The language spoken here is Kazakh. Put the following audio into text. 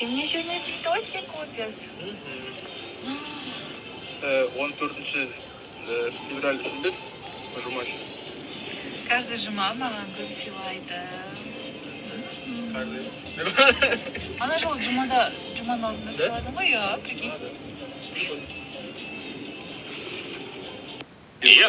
Ты мне сегодня цветочки купишь? 14 февраль үшін біз жұма үшін. Каждый жұма маған гүл сыйлайды. Ана жылы жұманың алдында сыйладың ғой, иә, прикинь. Я